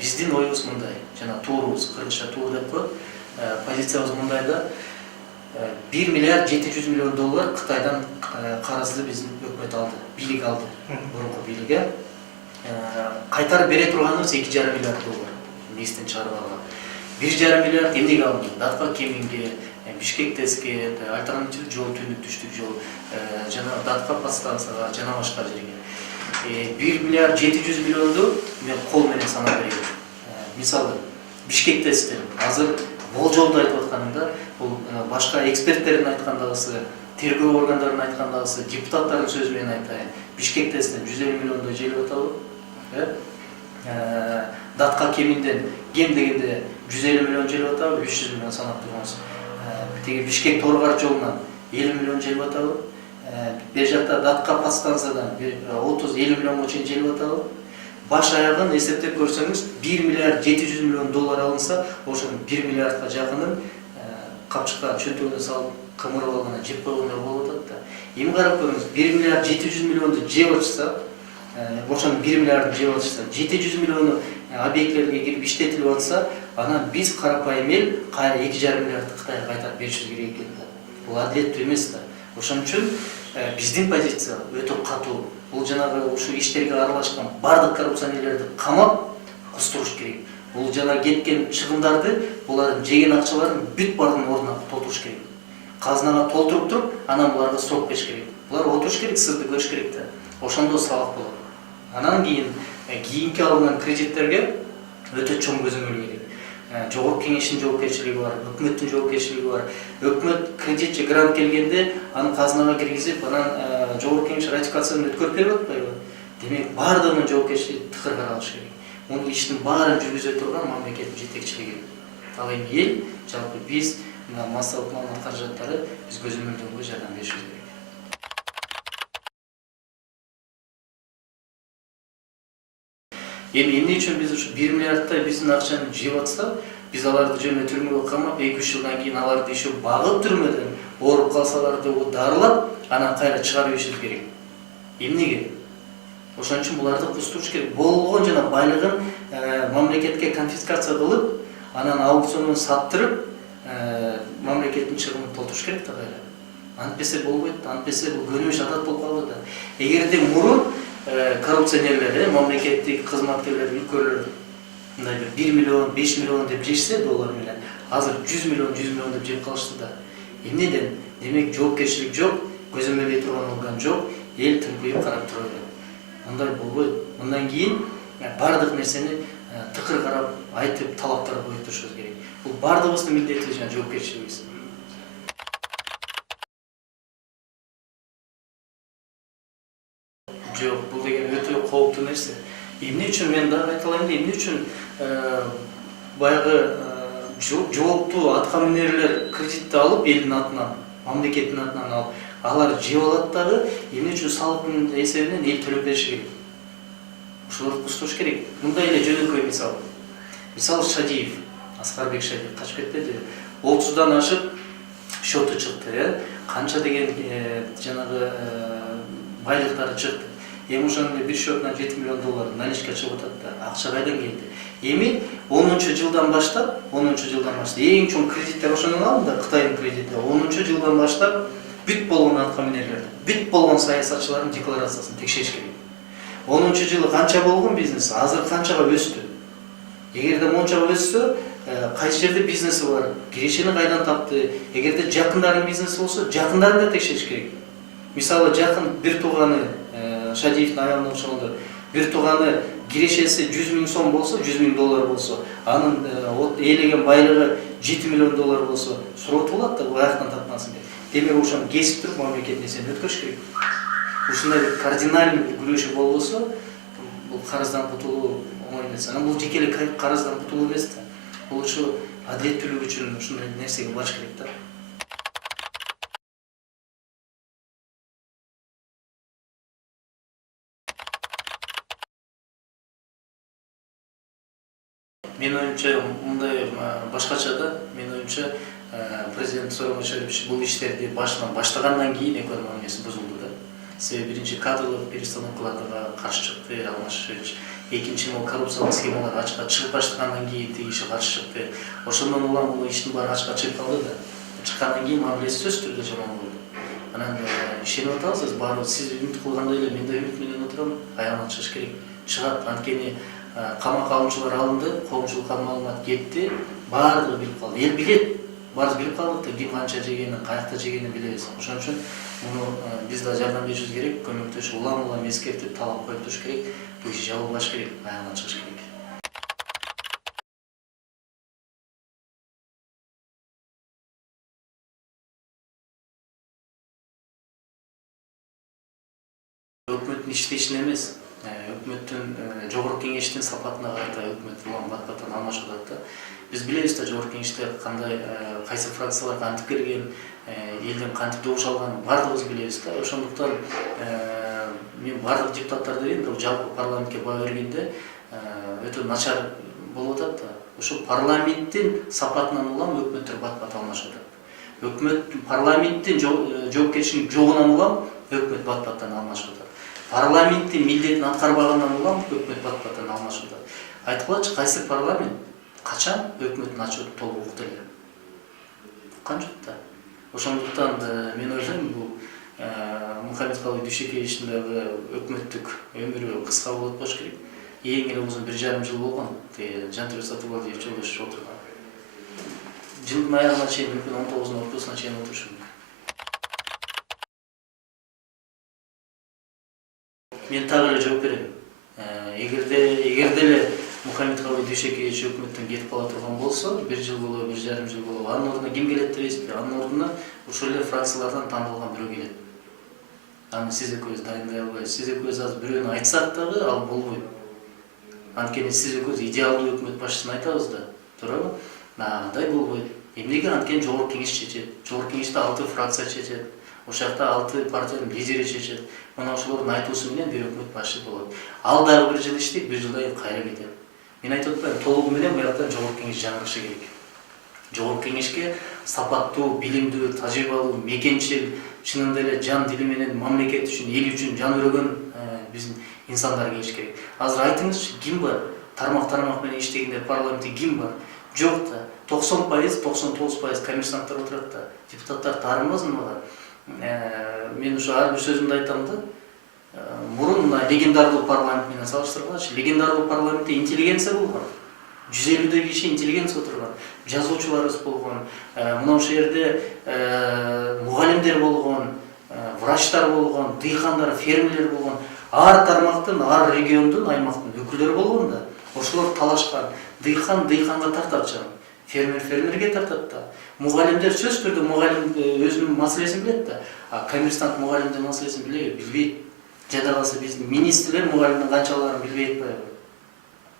Биздин оюбуз мындай, жана туурубуз, кыргызча туур деп коет. Позициябыз мындай да, 1 миллиард 700 миллион доллар Кытайдан карызды биздин өкмөт алды, бийлик алды, мурунку бийлиги. Кайтарып бере турганыбыз 2,5 миллиард доллар. Негизден чыгарып алган. 1,5 миллиард эмнеге алынды? Датка кеминге, Бишкек ТЭСке, альтернатив жол, түндүк түштүк жол, жана Датка подстанцияга, жана башка жерге. 1 миллиард 700 миллионду мен кол менен санап берейин. Мисалы, Бишкек ТЭСтен азыр болжолду айтып атканымда, бул башка эксперттердин айткандагысы, тергөө органдарынын айткандагысы, депутаттардын сөзү менен айтайын. Бишкек ТЭСтен 150 миллиондой желип атабы. Датка кеминден кем дегенде 150 миллион желип атабы, 300 миллион санап турганбыз. Теги Бишкек Торгар жолунан 50 миллион желип атабы. Бер жакта Датка подстанциядан 30-50 миллионго чейин желип атабы. Баш аягын эсептеп көрсөңүз 1 миллиард 700 миллион доллар алынса, ошонун 1 миллиардка жакынын капчыкка чөнтөгүнө салып кымырып алган, жеп койгондар болуп атат да. Эми карап көрүңүз, 1 миллиард 700 миллионду жеп атышса, ошонун 1 миллиардын жеп атышса, 700 миллиону объектлерге кирип иштетилип атса, анан биз карапайым эл кайра 2,5 миллиардты Кытайга кайтарып беришибиз керек экен да. Бул адилеттүү эмес да. Ошон үчүн биздин позиция өтө катуу. Бул жанагы ушу иштерге аралашкан бардык коррупционерлерди камап кустуруш керек. Бул жана кеткен чыгымдарды, булардын жеген акчаларын бүт бардын ордуна толтуруш керек. Казынага толтуруп туруп, анан буларга срок бериш керек. Булар отуруш керек, сырды көрүш керек да. Ошондо сабак болот. Анан кийинки алынган кредиттерге өтө чоң көзөмөл керек. Жогорку кеңештин жоопкерчилиги бар, өкмөттүн жоопкерчилиги бар. Өкмөт кредит же грант келгенде аны казынага киргизип, анан жогорку кеңеш ратификациядан өткөрүп берип атпайбы? Демек, бардыгынын жоопкерчилиги тыкыр каралыш керек. Муну иштин баарын жүргүзө турган мамлекеттин жетекчилиги. Ал эми эл, жалпы биз массалык маалымат каражаттары биз көзөмөлдөгөнгө жардам беришибиз керек. Эми эмне үчүн биз ушу 1 миллиардтай биздин акчаны жеп атса, биз аларды жөн эле түрмөгө камап, 2-3 жылдан кийин аларды еще багып түрмөдөн ооруп калсаларды дарылап, анан кайра чыгарып беришибиз керек. Эмнеге? Ошон үчүн буларды кустуруш керек. Болгон жана байлыгын мамлекетке конфискация кылып, анан аукциондон саттырып, мамлекеттин чыгымын толтуруш керек да кайра. Антпесе болбойт, антпесе бул көнөмүш адат болуп калды да. Эгерде мурун коррупционерлер, мамлекеттик кызматкерлер, үлкөрлөр мындай 1 миллион, 5 миллион деп жешсе доллар менен, азыр 100 миллион, 100 миллион деп жеп калышты да. Эмнеден? Демек, жоопкерчилик жок, көзөмөлдөй турган орган жок, эл тынкуйуп карап турат. Мындай болбойт. Мындан кийин бардык нерсени тыкыр карап, айтып, талаптар коюп турушубуз керек. Бул бардыгыбыздын милдети жана жоопкерчилигибиз. Жок, бул деген өтө кооптуу нерсе. Эмне үчүн мен дагы айта алайын, эмне үчүн баягы жооптуу аткаминерлер кредитти алып, элдин атынан, мамлекеттин атынан алып, алар жеп алат дагы, эмне үчүн салыктын эсебинен эл төлөп бериши керек. Ошолорду кустуруш керек. Мындай эле жөнөкөй мисал. Мисалы Шадиев, Аскарбек Шадиев качып кетпеди. 30дан ашып счету чыкты, канча деген жанагы байлыктары чыкты. Эми ошондо бир счетунан 7 миллион доллар наличка чыгып атат да, акча кайдан келди? Эми 10-жылдан баштап, эң чоң кредиттер ошондон алынды да, Кытайдын кредити. 10-жылдан баштап бүт болгон аткаминерлерди, бүт болгон саясатчылардын декларациясын текшериш керек. 10-жылы канча болгон бизнес, азыр канчага өстү? Эгерде мончага өссө, кайсы жерде бизнеси бар, кирешени кайдан тапты? Эгерде жакындарынын бизнеси болсо, жакындарын да текшериш керек. Мисалы, жакын бир тууганы Шадиевдин аягына окшогондо, бир тууганы кирешеси 100 000 сом болсо, 100 000 доллар болсо, анын ээлеген байлыгы 7 миллион доллар болсо, суроо болот да, бул аяктан тапкансың деп. Демек, ошону кесип туруп мамлекеттин эсебине өткөрүш керек. Ушундай кардинальный күрөшүү болбосо, бул карыздан кутулуу оңой нерсе. Анан бул жеке эле карыздан кутулуу эмес да. Бул ушу адилеттүүлүк үчүн ушундай нерсеге барыш керек да. Мен оюмча мындай башкача да, мен оюмча президент Сооронбай Жээнбеков бул иштерди башынан баштагандан кийин экономиясы бузулду да. Себеби биринчи кадрлык перестановкаларга каршы чыкты, Алмаз Шишевич. экинчи могу коррупциялык схемалар ачыкка чыгып баштагандан кийин тиги иши каршы чыкты. Ошондон улам бул иштин баары ачыкка чыгып калды да. Чыккандан кийин мамилеси сөзсүз түрдө жаман болду. Анан ишенип атабыз, баары сиз үмүт кылгандай эле мен да үмүт менен отурам. Аягына чыгыш керек. Чыгат, анткени камакка алуучулар алынды, коомчулукка маалымат кетти, баардыгы билип калды. Эл билет, баарыбыз билип калдык да, ким канча жегенин, каякта жегенин билебиз. Ошон үчүн муну биз да жардам беришибиз керек, көмөктөшүп, улам эскертип, талап коюп туруш керек. Бул иш жабылбаш керек, аягына чыгыш керек. Өкмөттүн иштешине эмес, өкмөттүн жогорку кеңештин сапатына карата өкмөт улам бат-баттан алмашып атат да. Биз билебиз да жогорку кеңеште кандай кайсы фракциялар кантип келген, элдин кантип добуш алганын баардыгыбыз билебиз да. Ошондуктан мен баардык депутаттарды дейм, бирок жалпы парламентке баа бергенде өтө начар болуп атат да. Ошо парламенттин сапатынан улам өкмөттөр бат-бат алмашып атат. Өкмөт парламенттин жоопкерчилиги жогунан улам өкмөт бат-баттан алмашып атат. Парламенттин милдетин аткарбагандан улам өкмөт бат-баттан алмашып атат. Айткылачы, кайсы парламент качан өкмөттүн отчетун толук укту эле? Уккан жок да. Ошондуктан мен ойлойм, бул Мухаммедкалый Дүйшекеевичтин дагы өкмөттүк өмүрү кыска болот болуш керек. Эң эле узун 1,5 жыл болгон. Жантүрк Сатыбалдиев жолдошуп отурган. Жылдын аягына чейин мүмкүн 19 ортосуна чейин отурушу мүмкүн. Мен так эле жооп берем. Эгерде эле Мухаммедкалый Дүйшекеевич өкмөттөн кетип кала турган болсо, 1 жыл болобу, 1,5 жыл болобу, анын ордуна ким келет дебейсизби? Анын ордуна ошол эле фракциялардан тандалган бирөө келет. Аны сиз экөөбүз дайындай албайбыз. Сиз экөөбүз азыр бирөөнү айтсак дагы ал болбойт. Анткени сиз экөөбүз идеалдуу өкмөт башчысын айтабыз да, туурабы? Андай болбойт. Эмнеге? Анткени жогорку кеңеш чечет. Жогорку кеңеште 6 фракция чечет. Ошол жакта 6 партиянын лидери чечет. Мына ошолордун айтуусу менен бир өкмөт башчы болот. Ал дагы 1 жыл иштейт, 1 жылдан кийин кайра кетет. Мен айтып атпаймынбы, толугу менен буяктан жогорку кеңеш жаңырышы керек. Жогорку кеңешке сапаттуу, билимдүү, тажрыйбалуу, мекенчил, чынында эле жан дили менен мамлекет үчүн, эл үчүн жан өрөгөн биздин инсандар келиш керек. Азыр айтыңызчы, ким бар? Тармак менен иштегендер парламентте ким бар? Жок да. 90%, 99% коммерсанттар отурат да. Депутаттар таарынбасын мага. Мен ушу ар бир сөзүмдү айтам да. Мурун легендарлуу парламент менен салыштыргылачы. Легендарлуу парламентте интеллигенция болгон. 150 киши интеллигенция отурган. Жазуучуларыбыз болгон. Мына ошол жерде мугалимдер болгон, врачтар болгон, дыйкандар, фермерлер болгон. Ар тармактын, ар региондун, аймактын өкүлдөрү болгон да. Ошолор талашкан. Дыйкан дыйканга тартат жана. Фермер фермерге тартат да. Мугалимдер сөзсүз түрдө мугалим өзүнүн маселесин билет да. Коммерсант мугалимдин маселесин билбейт. Жада калса биздин министрлер мугалимдин канчаларын билбей атпайбы?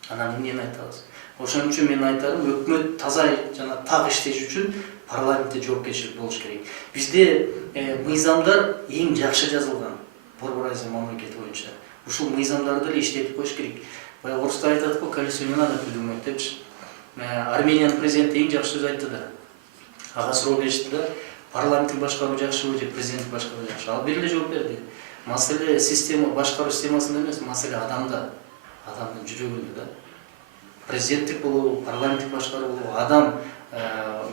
Анан эмнени айтабыз? Ошон үчүн мен айтарым, өкмөт таза жана так иштеш үчүн парламентте жоопкерчилик болуш керек. Бизде мыйзамдар эң жакшы жазылган Борбор Азия мамлекети боюнча. Ушул мыйзамдарды эле иштетип коюш керек. Баягы орустар айтат го, колесо не надо придумать депчи. Армениянын президенти эң жакшы сөз айтты да. Ага суроо беришти да, парламенттик башкаруу жакшыбы же президенттик башкаруу жакшы? Ал бир эле жооп берди. Маселе система, башкаруу системасында эмес, маселе адамда, адамдын жүрөгүндө да. Президенттик болобу, парламенттик башкаруу болобу, адам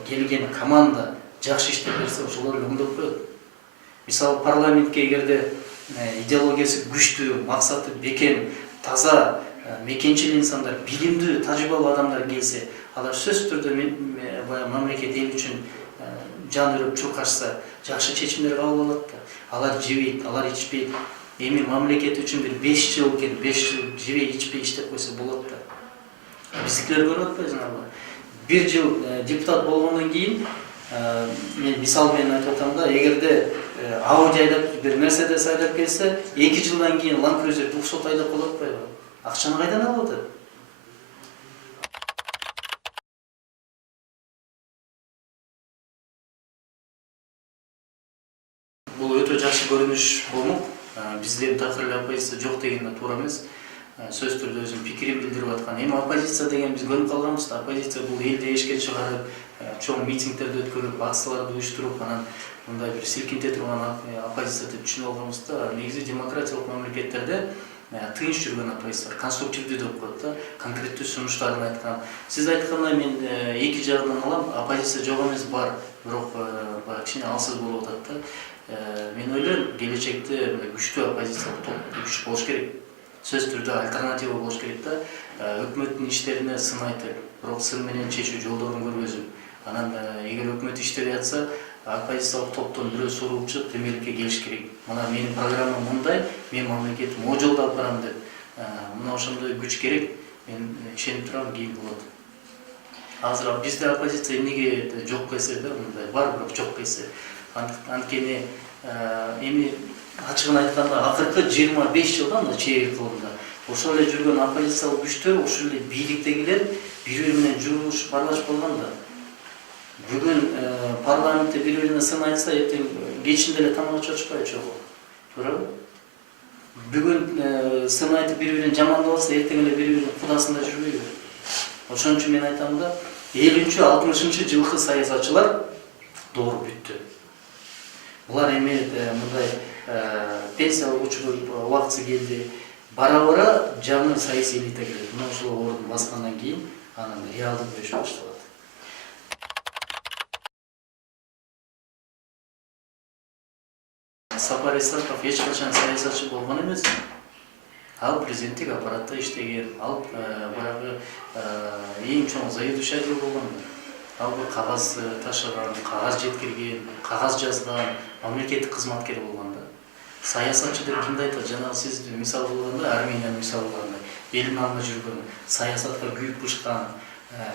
келген команда жакшы иштеп берсе, ошолор оңдоп коет. Мисалы парламентке эгерде идеологиясы күчтүү, максаты бекем, таза, мекенчил инсандар, билимдүү, тажрыйбалуу адамдар келсе, алар сөзсүз түрдө мамлекет эл үчүн жан өрөп чуркашса, жакшы чечимдер кабыл алат да. Алар жебейт, алар ичпейт. Эми мамлекет үчүн бир 5 жыл экен, 5 жыл жебей ичпей иштеп койсо болот да. Биздикилер көрүп атпайсыңарбы? 1 жыл депутат болгондон кийин мен мисал менен айтып атам да, эгерде Audi айдап, бир Mercedes айдап келсе, 2 жылдан кийин Land Cruiser 200 айдап болот атпайбы? Акчаны кайдан алып атат? Бул өтө жакшы көрүнүш болмок. Бизде такыр эле оппозиция жок деген да туура эмес. Сөз түрдө өзүнүн пикирин билдирип аткан. Эми оппозиция деген биз көрүп калганбыз да. Оппозиция бул элди эшикке чыгарып, чоң митингдерди өткөрүп, акцияларды уюштуруп, анан мындай бир силкинте турган оппозиция деп түшүнүп алганбыз да. Негизи демократиялык мамлекеттерде тыйынч жүргөн оппозиция бар, конструктивдүү деп коет да, конкреттүү сунуштарын айткан. Сиз айткандай мен эки жагынан алам, оппозиция жок эмес бар, бирок кичине алсыз болуп атат да. Мен ойлойм, келечекте күчтүү оппозиция күч болуш керек. Сөз түрдө альтернатива болуш керек да. Өкмөттүн иштерине сын айтып, бирок сын менен чечүү жолдорун көргөзүп, анан эгер өкмөт иштебей жатса, оппозициялык топтон бирөө суруп чыгып премьерликке келиш керек. Мына менин программам мындай, мен мамлекетти могу жолдо алып барам деп. Мына ошондой күч керек. Мен ишенип турам, кийин болот. Азыр бизде оппозиция эмнеге жок келсе да, мындай бар, бирок жок келсе. Анткени эми ачыгын айтканда акыркы 25 жылдан мына чейин кылымда ошол эле жүргөн оппозициялык күчтөр ошол эле бийликтегилер бири-бири менен жугушуп аралашып калган да. Бүгүн парламентте бири-бирине сын айтса, эртең кечинде эле тамак ичип атышпайбы чогуу. Туурабы? Бүгүн сын айтып бири-бирин жамандап алса, эртең эле бири-биринин кудасында жүрбөйбү? Ошон үчүн мен айтам да, 50-60 жылкы саясатчылар доор бүттү. Булар эми мындай пенсия алуучу убактысы келди. Бара-бара жаңы саясий элита келет. Мына ушул ордун баскандан кийин анан реалдык күрөш башталат. Сапар Исаков эч качан саясатчы болгон эмес. Ал президенттик аппаратта иштеген, ал баягы эң чоң заведующий болгон. Ал кагаз ташыган, кагаз жеткирген, кагаз жазган, мамлекеттик кызматкер болгон да. Саясатчы деп кимди айтат? Жанагы сиз мисал болгондо Арменияны мисал болгондо, элин алдында жүргөн, саясатка күйүп бышкан,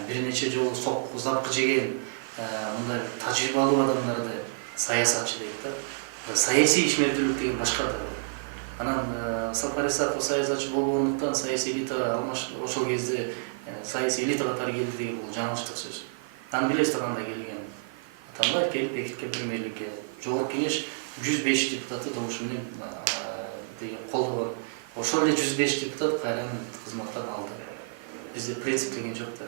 бир нече жолу сокку запкы жеген, мындай тажрыйбалуу адамдарды саясатчы дейт да. Саясий ишмердүүлүк деген башка да. Анан Сапар Исаков саясатчы болгондуктан саясий элита ошол кезде саясий элита катары келди деген бул жаңылыштык сөз. Аны билесиз кандай келген. Атамбаев келип бекиткен премьерликке жогорку кеңеш 105 депутаты добуш менен деген колдогон. Ошол эле 105 депутат кайрадан кызматтан алды. Бизде принцип деген жок да.